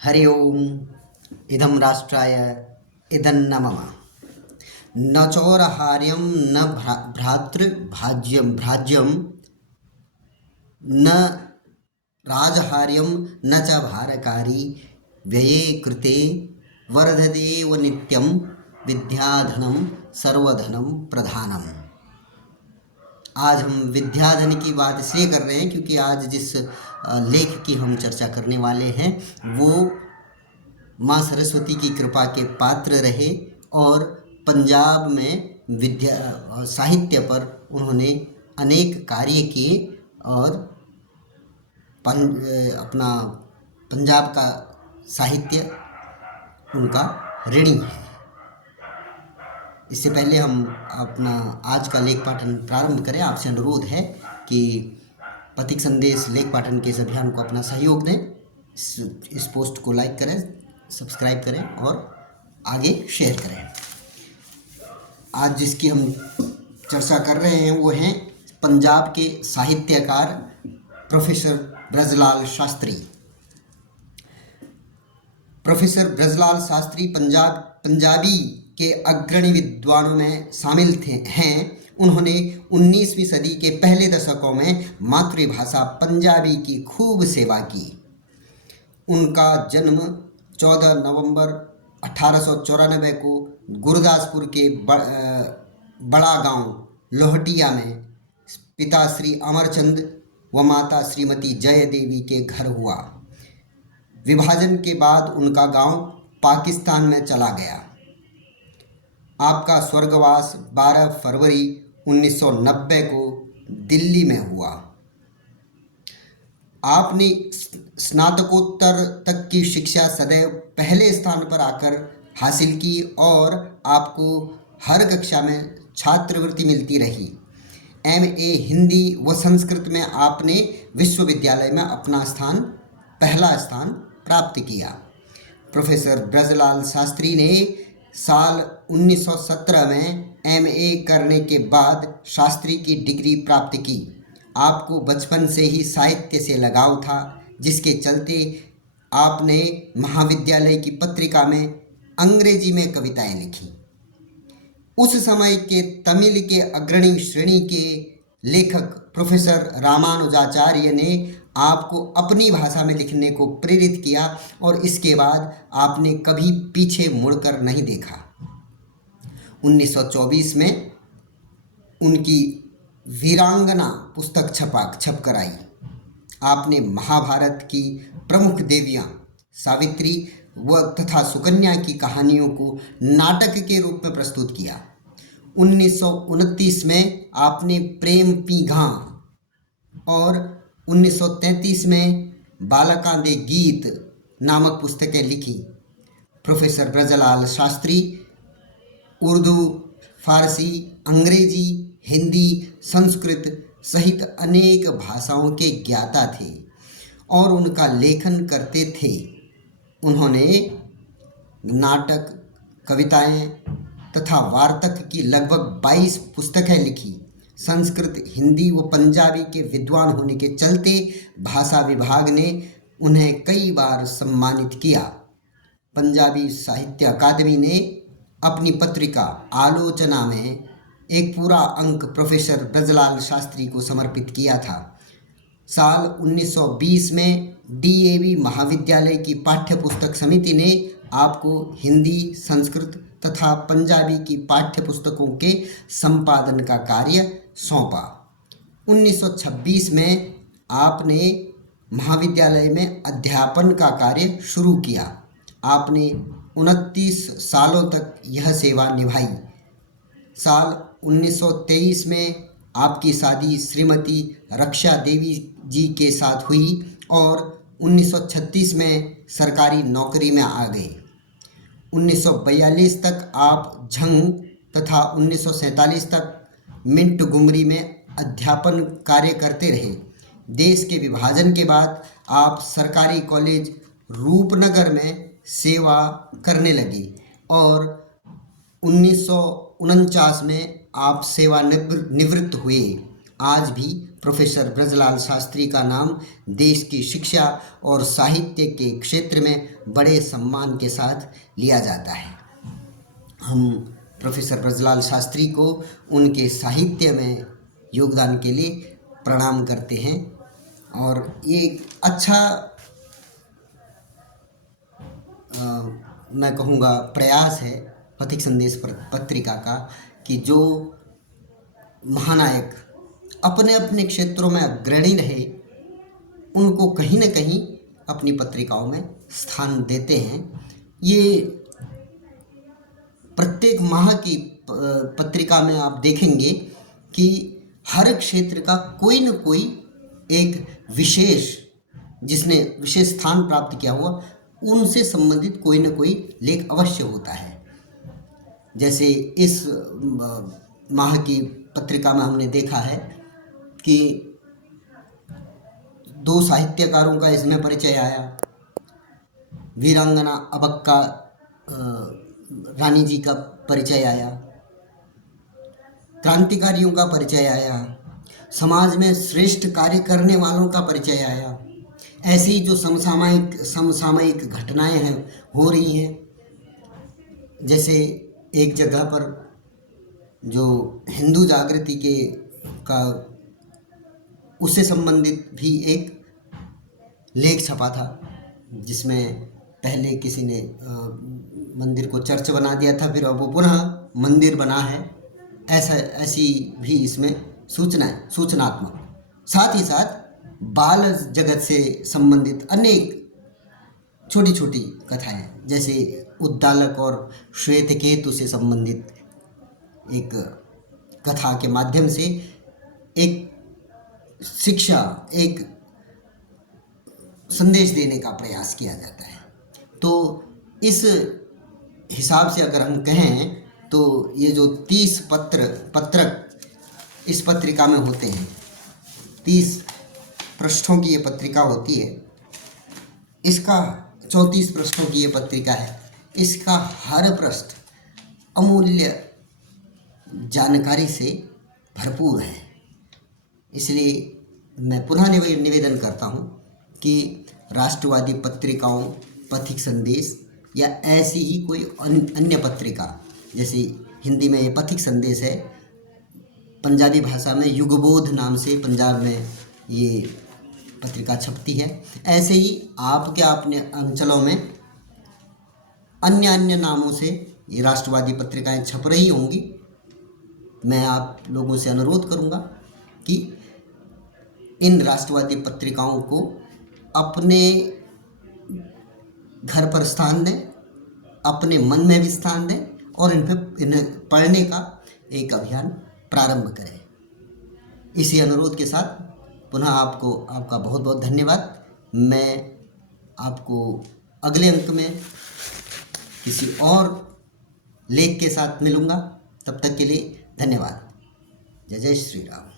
हरि ओम। इदं राष्ट्राय इदन्न मम। न चोरहार्यं न भ्रातृभाज्यं न राजहार्यं न च भारकारी व्यये कृते वर्धदेव नित्यं विद्याधनं सर्वधनं प्रधानम। आज हम विद्याधन की बात इसलिए कर रहे हैं क्योंकि आज जिस लेख की हम चर्चा करने वाले हैं वो माँ सरस्वती की कृपा के पात्र रहे और पंजाब में विद्या साहित्य पर उन्होंने अनेक कार्य किए और अपना पंजाब का साहित्य उनका ऋणी है। इससे पहले हम अपना आज का लेख पाठन प्रारंभ करें, आपसे अनुरोध है कि पथिक संदेश लेख पाठन के इस अभियान को अपना सहयोग दें। इस पोस्ट को लाइक करें, सब्सक्राइब करें और आगे शेयर करें। आज जिसकी हम चर्चा कर रहे हैं वो हैं पंजाब के साहित्यकार प्रोफेसर ब्रजलाल शास्त्री। प्रोफेसर ब्रजलाल शास्त्री पंजाबी के अग्रणी विद्वानों में शामिल हैं। उन्होंने 19वीं सदी के पहले दशकों में मातृभाषा पंजाबी की खूब सेवा की। उनका जन्म 14 नवंबर 1894 को गुरदासपुर के बड़ा गांव लोहटिया में पिता श्री अमरचंद व माता श्रीमती जय देवी के घर हुआ। विभाजन के बाद उनका गांव पाकिस्तान में चला गया। आपका स्वर्गवास 12 फरवरी 1990 को दिल्ली में हुआ। आपने स्नातकोत्तर तक की शिक्षा सदैव पहले स्थान पर आकर हासिल की और आपको हर कक्षा में छात्रवृत्ति मिलती रही। MA हिंदी व संस्कृत में आपने विश्वविद्यालय में अपना पहला स्थान प्राप्त किया। प्रोफेसर ब्रजलाल शास्त्री ने साल 1917 में MA करने के बाद शास्त्री की डिग्री प्राप्त की। आपको बचपन से ही साहित्य से लगाव था, जिसके चलते आपने महाविद्यालय की पत्रिका में अंग्रेजी में कविताएं लिखी। उस समय के तमिल के अग्रणी श्रेणी के लेखक प्रोफेसर रामानुजाचार्य ने आपको अपनी भाषा में लिखने को प्रेरित किया और इसके बाद आपने कभी पीछे मुड़कर नहीं देखा। 1924 में उनकी वीरांगना पुस्तक छप कर आई। आपने महाभारत की प्रमुख देवियां सावित्री व तथा सुकन्या की कहानियों को नाटक के रूप में प्रस्तुत किया। 1929 में आपने प्रेम पीघा और 1933 में बालकां दे गीत नामक पुस्तकें लिखी। प्रोफेसर ब्रजलाल शास्त्री उर्दू, फारसी, अंग्रेजी, हिंदी, संस्कृत सहित अनेक भाषाओं के ज्ञाता थे और उनका लेखन करते थे। उन्होंने नाटक, कविताएं तथा वार्तक की लगभग 22 पुस्तकें लिखी। संस्कृत, हिंदी व पंजाबी के विद्वान होने के चलते भाषा विभाग ने उन्हें कई बार सम्मानित किया। पंजाबी साहित्य अकादमी ने अपनी पत्रिका आलोचना में एक पूरा अंक प्रोफेसर ब्रजलाल शास्त्री को समर्पित किया था। साल 1920 में DAV महाविद्यालय की पाठ्य पुस्तक समिति ने आपको हिंदी, संस्कृत तथा पंजाबी की पाठ्य पुस्तकों के संपादन का कार्य सौंपा। 1926 में आपने महाविद्यालय में अध्यापन का कार्य शुरू किया। आपने 29 सालों तक यह सेवा निभाई। साल 1923 में आपकी शादी श्रीमती रक्षा देवी जी के साथ हुई और 1936 में सरकारी नौकरी में आ गए। 1942 तक आप झंग तथा 1947 तक मिंट गुमरी में अध्यापन कार्य करते रहे। देश के विभाजन के बाद आप सरकारी कॉलेज रूपनगर में सेवा करने लगे और 1949 में आप सेवानिवृत्त हुए। आज भी प्रोफेसर ब्रजलाल शास्त्री का नाम देश की शिक्षा और साहित्य के क्षेत्र में बड़े सम्मान के साथ लिया जाता है। हम प्रोफेसर ब्रजलाल शास्त्री को उनके साहित्य में योगदान के लिए प्रणाम करते हैं और ये अच्छा मैं कहूँगा प्रयास है पथिक संदेश पत्रिका का कि जो महानायक अपने अपने क्षेत्रों में अग्रणी रहे उनको कहीं न कहीं अपनी पत्रिकाओं में स्थान देते हैं। ये प्रत्येक माह की पत्रिका में आप देखेंगे कि हर क्षेत्र का कोई न कोई एक विशेष जिसने विशेष स्थान प्राप्त किया हुआ उनसे संबंधित कोई न कोई लेख अवश्य होता है। जैसे इस माह की पत्रिका में हमने देखा है कि 2 साहित्यकारों का इसमें परिचय आया। वीरांगना अबक्का रानी जी का परिचय आया, क्रांतिकारियों का परिचय आया, समाज में श्रेष्ठ कार्य करने वालों का परिचय आया। ऐसी जो समसामयिक घटनाएं हैं हो रही हैं, जैसे एक जगह पर जो हिंदू जागृति के का उससे संबंधित भी एक लेख छपा था, जिसमें पहले किसी ने मंदिर को चर्च बना दिया था, फिर अब वो पुनः मंदिर बना है। ऐसी भी इसमें सूचनात्मक, साथ ही साथ बाल जगत से संबंधित अनेक छोटी छोटी कथाएं, जैसे उद्दालक और श्वेत केतु से संबंधित एक कथा के माध्यम से एक शिक्षा, एक संदेश देने का प्रयास किया जाता है। तो इस हिसाब से अगर हम कहें तो ये जो 30 पत्रक इस पत्रिका में होते हैं, 30 पृष्ठों की ये पत्रिका होती है। इसका 34 पृष्ठों की ये पत्रिका है। इसका हर पृष्ठ अमूल्य जानकारी से भरपूर है। इसलिए मैं पुनः निवेदन करता हूँ कि राष्ट्रवादी पत्रिकाओं, पथिक संदेश या ऐसी ही कोई अन्य पत्रिका, जैसे हिंदी में पथिक संदेश है, पंजाबी भाषा में युगबोध नाम से पंजाब में ये पत्रिका छपती है। ऐसे ही आपके अपने अंचलों में अन्य नामों से ये राष्ट्रवादी पत्रिकाएं छप रही होंगी। मैं आप लोगों से अनुरोध करूंगा कि इन राष्ट्रवादी पत्रिकाओं को अपने घर पर स्थान दें, अपने मन में भी स्थान दें और इन्हें पढ़ने का एक अभियान प्रारंभ करें। इसी अनुरोध के साथ पुनः आपका बहुत बहुत धन्यवाद। मैं आपको अगले अंक में किसी और लेख के साथ मिलूँगा। तब तक के लिए धन्यवाद। जय जय श्री राम।